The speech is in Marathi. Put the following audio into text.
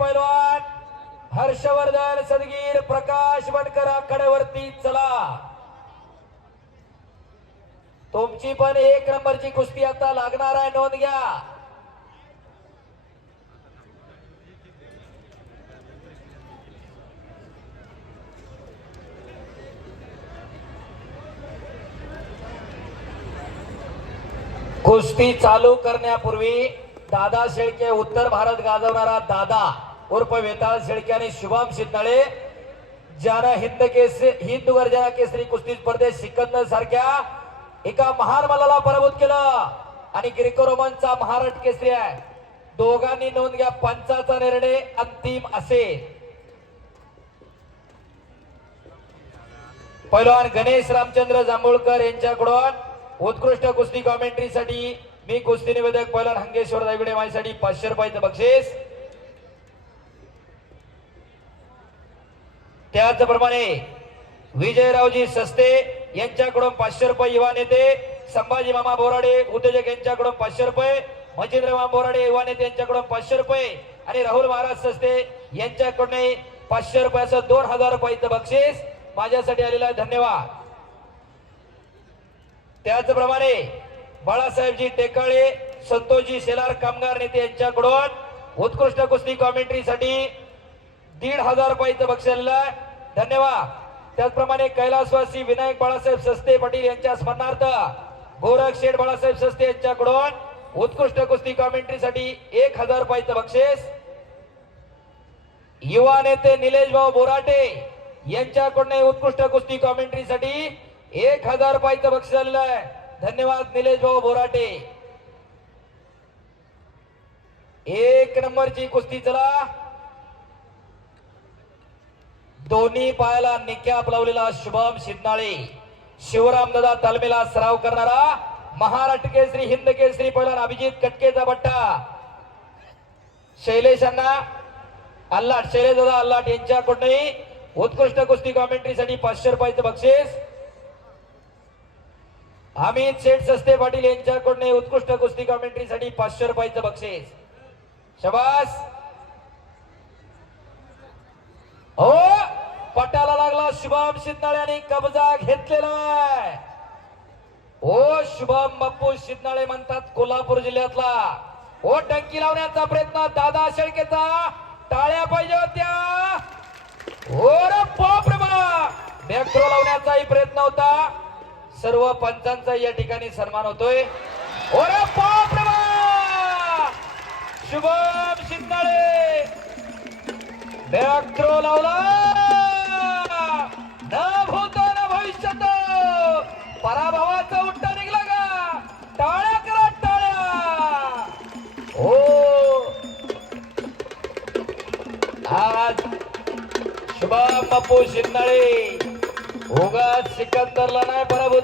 पैलवान हर्षवर्धन सदगीर प्रकाश बनकर आखाड्यावरती चला. तुमची पण एक नंबरची कुस्ती आता लागणार आहे नोंद घ्या. कुस्ती चालू करण्यापूर्वी दादा शेळके उत्तर भारत गाजवणारा दादा. उर्फ वेताळ शेळके आणि शुभम शितळे ज्यानं हिंद केसरी हिंद गर्जना केसरी कुस्ती स्पर्धेत सिकंदर सारख्या एका महान मल्लाला पराभूत केलं आणि ग्रीको रोमनचा महाराष्ट्र केसरी आहे. दोघांनी नोंद घ्या पंचाचा निर्णय अंतिम असेल. पैलवान गणेश रामचंद्र जांभूळकर यांच्याकडून उत्कृष्ट कुस्ती कॉमेंट्रीसाठी मी कुस्ती निवेदक पैलवान हंगेश्वर दाविडे माझ्यासाठी पाचशे रुपयाचं बक्षीस. त्याचप्रमाणे विजयरावजी सस्ते यांच्याकडून पाचशे रुपये युवा नेते संभाजी मामा बोराडे उद्योजक यांच्याकडून पाचशे रुपये मजिंद्र मामा बोराडे युवा नेते यांच्याकडून पाचशे रुपये आणि राहुल महाराज सस्ते यांच्याकडून पाचशे रुपयाचं दोन हजार रुपयाचं बक्षीस माझ्यासाठी आलेलं आहे. धन्यवाद. त्याचप्रमाणे बाळासाहेबजी टेकाळे संतोषजी शेलार कामगार नेते यांच्याकडून उत्कृष्ट कुस्ती कॉमेंट्रीसाठी दीड हजार रुपयाचं बक्षीस आहे. धन्यवाद. त्याचप्रमाणे कैलासवासी विनायक बाळासाहेब सस्ते पाटील यांच्या स्मरणार्थ गोरख शेठ बाळासाहेब सस्ते यांच्याकडून उत्कृष्ट कुस्ती कॉमेंट्रीसाठी एक हजार रुपयाचं बक्षीस. युवा नेते निलेश भाऊ बोराटे यांच्याकडून उत्कृष्ट कुस्ती कॉमेंट्रीसाठी एक हजार रुपयाचं बक्षीस आलेलं आहे. धन्यवाद निलेश भाऊ बोराटे. एक नंबरची कुस्ती चला. दोन्ही पायाला निक्याप लावलेला शुभम शिदनाळे. शिवरामदादा तालमेला सराव करणारा महाराष्ट्र केसरी हिंद केसरी पहिला अभिजित कटकेचा बट्टा. शैलेशांना अल्लाट शैलेश दादा अल्लाट यांच्याकडूनही उत्कृष्ट कुस्ती कॉमेंट्रीसाठी पाचशे रुपयाचं बक्षीस. अमित शेठ सस्ते पाटील यांच्याकडून उत्कृष्ट कुस्ती कॉमेंट्रीसाठी पाचशे रुपयाचं बक्षीस. शबास! शुभम शिंदाळे कब्जा घेतलेला आहे. ओ शुभम बाप्पू शिंदाळे म्हणतात कोल्हापूर जिल्ह्यातला. ओ टंकी लावण्याचा प्रयत्न दादा शेळकेचा. टाळ्या पाहिजे होत्या. ओ रे बाप मॅक्रो लावण्याचाही प्रयत्न होता. सर्व पंचांचा या ठिकाणी सन्मान होतोय. ओ रे शुभम शिंदाळे मॅक्रो लावला. शुभम बापू शिंदाळे. उगा सिकंदरला नाही बरोबर